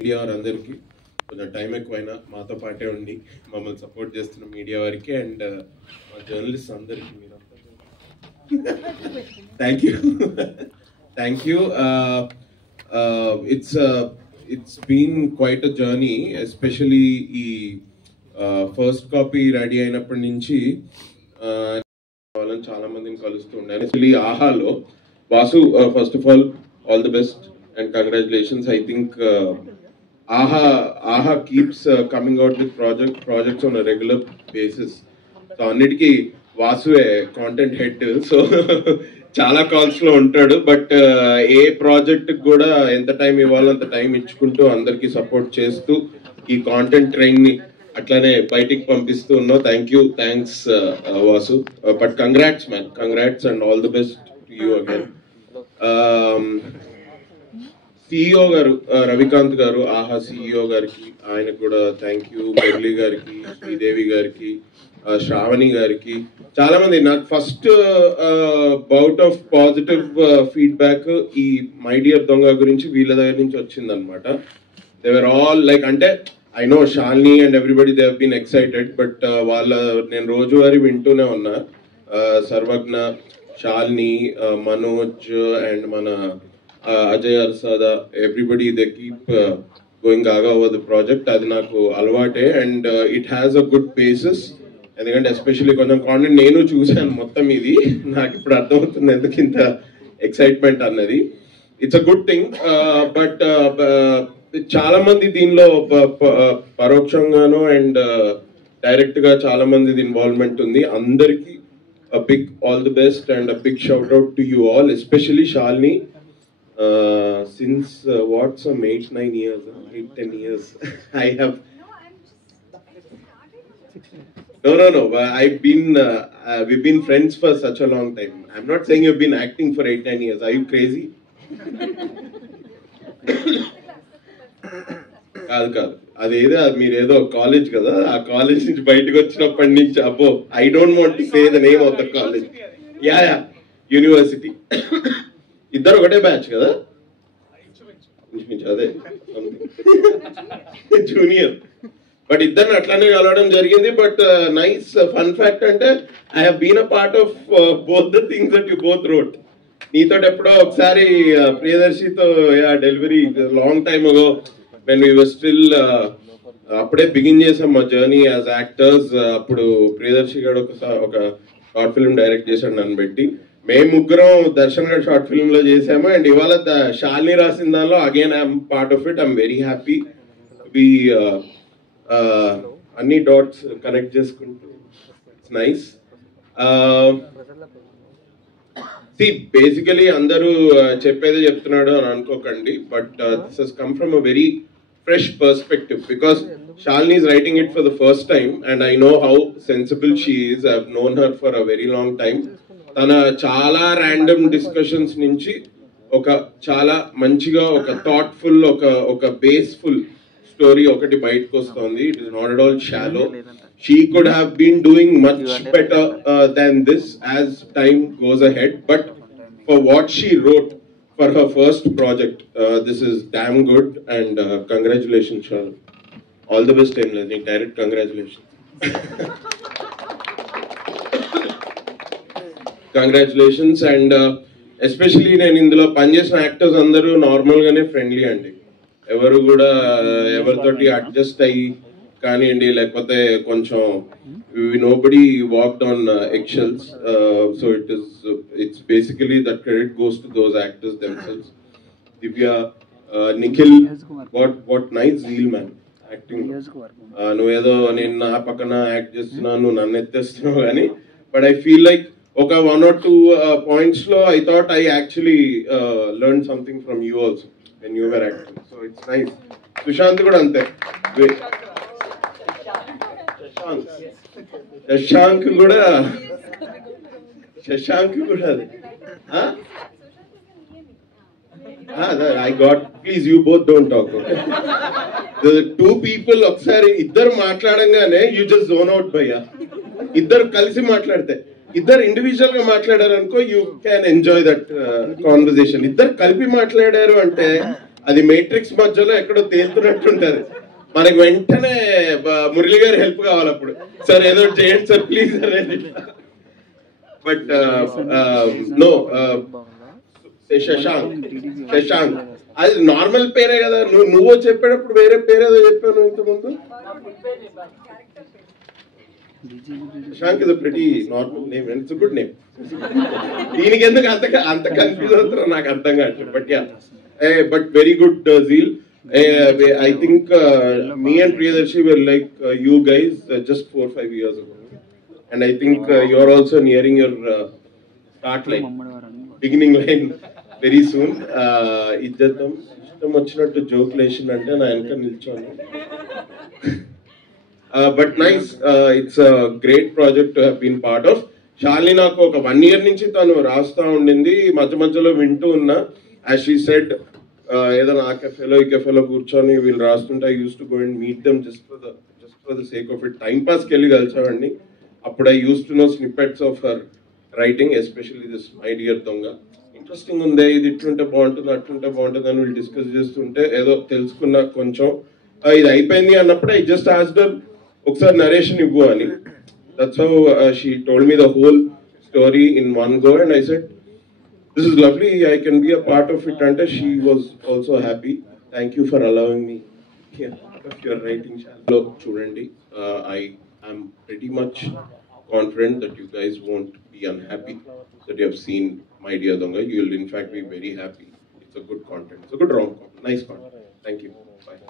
Media వారందరికీ కొంచెం time ఎక్కువైనా మాతో పాటే ఉండి మమ్మల్ని సపోర్ట్ చేస్తున్న మీడియా వారికి అండ్ మా జర్నలిస్ట్ అందరికీ మీరు thank you it's been quite a journey, especially ఈ ఫస్ట్ కాపీ రెడీ అయినప్పటి నుంచి వాళ్ళని చాలా మందిని కలుస్తూ ఉండాను. యాక్చువల్లీ ఆహాలో Vasu, first of all the best and congratulations. I think ఆహా keeps coming out with projects on a regular basis. So అన్నిటికీ వాసువే కాంటెంట్ హెడ్, సో చాలా కాల్స్ లో ఉంటాడు. బట్ ఏ ప్రాజెక్ట్ కూడా ఎంత టైం ఇవ్వాలో అంత టైం ఇచ్చుకుంటూ అందరికి సపోర్ట్ చేస్తూ ఈ కాంటెంట్ ట్రైన్ ని అట్లానే బయటికి పంపిస్తూ ఉన్నావు. Thanks Vasu. But congrats man, congrats and all the best to you again. CEO గారు రవికాంత్ గారు, ఆహా సిఇఓ గారికి ఆయనకు కూడా థ్యాంక్ యూ. మురళి గారికి, శ్రీదేవి గారికి, శ్రావణి గారికి, చాలా మంది. నాకు first bout of positive feedback ఈ మై డియర్ దొంగ గురించి వీళ్ళ దగ్గర నుంచి వచ్చింది అనమాట. దే వర్ ఆల్ లైక్, అంటే I know Shalini and everybody they have been excited, but వాళ్ళ నేను రోజువారీ వింటూనే ఉన్నా. సర్వజ్ఞ, శాలిని, మనోజ్ అండ్ మన Ajay Arsada, everybody they keep going gaga over the project. అది నాకు అలవాటే and it has a good basis. ఎందుకంటే ఎస్పెషల్లీ కొంచెం కాంటెంట్ నేను చూశాను మొత్తం. ఇది నాకు ఇప్పుడు అర్థమవుతుంది ఎందుకు ఇంత ఎక్సైట్మెంట్ అన్నది. It's a good thing. But చాలా మంది దీనిలో పరోక్షంగానో అండ్ డైరెక్ట్ గా చాలా మంది ఇన్వాల్వ్మెంట్ ఉంది. అందరికి a big all the best and a big shout out to you all, especially Shalini. Since what, some 8-9 years, 8-10 years I have no I've been we've been friends for such a long time. I'm not saying you've been acting for 8-9 years. Are you crazy? కాదు అదేదో మీరేదో college కదా, ఆ college నుంచి బయటకు వచ్చినప్పటి నుంచి అబ్బో, I don't want to say the name of the college. Yeah university. ఇద్దరు ఒకటే బ్యాచ్ కదా, అదే జూనియర్. బట్ ఇద్దరిని అట్లానే కలవడం జరిగింది. బట్ నైస్ ఫన్ ఫ్యాక్ట్ అంటే I have been a part of both the things that you both wrote. నీతో ఎప్పుడో ఒకసారి ప్రియదర్శితో delivery long time ago when we were still అప్పుడే బిగిన్ చేసాం మా జర్నీ యాజ్ యాక్టర్స్. అప్పుడు ప్రియదర్శి గారు ఒక షార్ట్ ఫిల్మ్ డైరెక్ట్ చేశాడు నన్ను పెట్టి. మేము ముగ్గురం దర్శన్ గారు షార్ట్ ఫిల్మ్ లో చేసాము. అండ్ ఇవాళ శాలిని రాసిన దానిలో again I'm part of it. I'm very happy. We అన్ని డాట్స్ కనెక్ట్ చేసుకుంటూ ఇట్స్ నైస్. బేసికలీ అందరూ చెప్పేదే చెప్తున్నాడు అని అనుకోకండి, but this has come from a very fresh perspective because Shalini is writing it for the first time and I know how sensible she is. I've known her for a very long time. Tana chala random discussions nunchi oka chala manchiga oka thoughtful oka baseful story okati bayitku vastundi. It is not at all shallow. She could have been doing much better than this as time goes ahead, but for what she wrote for her first project, this is damn good and congratulations Shalini. All the best in learning. Direct congratulations. Congratulations and especially నేను ఇందులో పనిచేసిన actors అందరూ normal గానే friendly అండి. ఎవరు కూడా ఎవరితోటి adjust అయ్యి కానివ్వండి, లేకపోతే కొంచెం nobody walked on eggshells. So it's basically that credit goes to those actors themselves. Divya, Nikhil, what nice zeal man acting. నువ్వేదో నేను నా పక్కన యాక్ట్ చేస్తున్నాను, నువ్వు నన్ను ఎత్తేస్తున్నావు కానీ, బట్ ఐ ఫీల్ లైక్ ఒక 1 or 2 points లో I thought I actually learned something from you also when you were acting. So it's nice. Sushant కూడా అంతే. శశాంక్ కూడా అదే. I got, please you both don't talk, okay? The two people ఒకసారి ఇద్దరు మాట్లాడంగానే you just zone out భయ్యా. ఇద్దరు కలిసి మాట్లాడితే, ఇద్దరు ఇండివిజువల్ గా మాట్లాడారు అనుకో, you can enjoy that conversation. ఇద్దరు కలిపి మాట్లాడారు అంటే అది మేట్రిక్స్ మధ్యలో ఎక్కడో తేలుతున్నట్టుంటది. మనకి వెంటనే మురళి గారి హెల్ప్ కావాలి అప్పుడు, సార్ ఏదో చేయండి సార్ ప్లీజ్ అనేది. బట్ నో, శశాంక్ అది నార్మల్ పేరే కదా. నువ్వు చెప్పేటప్పుడు వేరే పేరేదో చెప్పాను ఇంతకుముందు. Shashank is a pretty normal name and it's a good name. దీనికి ఎందుకు అంత కన్ఫ్యూజ్ అవుతారో నాకు అర్థం కావట్లేదు. But yeah, but very good zeal. I think me and Priyadarshi were like you guys just 4-5 years ago, and I think you are also nearing your start line, beginning line very soon. Iddatham ishtam vachinattu joke lesson ante na enka nilchonu. But nice, it's a great project to have been part of. Shalini నాకు ఒక 1 year నుంచి తను రాస్తా ఉండింది, మధ్య మధ్యలో వింటూ ఉన్నా. As she said, ఏదైనా ఆ కెఫేలో ఈ కెఫేలో కూర్చొని వీళ్ళు రాస్తుంటే I used to go and meet them just for the sake of it. Time పాస్కి వెళ్ళి కలిసామండి. అప్పుడు I used to know snippets of her writing, especially this my dear దొంగ. ఇంట్రెస్టింగ్ ఉంది, ఇది ఇట్లుంటే బాగుంటుంది అట్లుంటే బాగుంటుంది అని వీళ్ళు డిస్కస్ చేస్తుంటే ఏదో తెలుసుకున్నా కొంచెం. ఇది అయిపోయింది అన్నప్పుడు ఐ జస్ట్ ఆస్క్డ్ హర్ ఒకసారి నరేషన్ ఇవ్వు అని. That's how she told me the whole story in one go and I said this is lovely, I can be a part of it. And she was also happy. Thank you for allowing me here part of your writing channel. Chudandi, I am pretty much confident that you guys won't be unhappy that you have seen My Dear Donga. You will in fact be very happy. It's a good content, it's a good rom-com, nice content. Thank you, bye.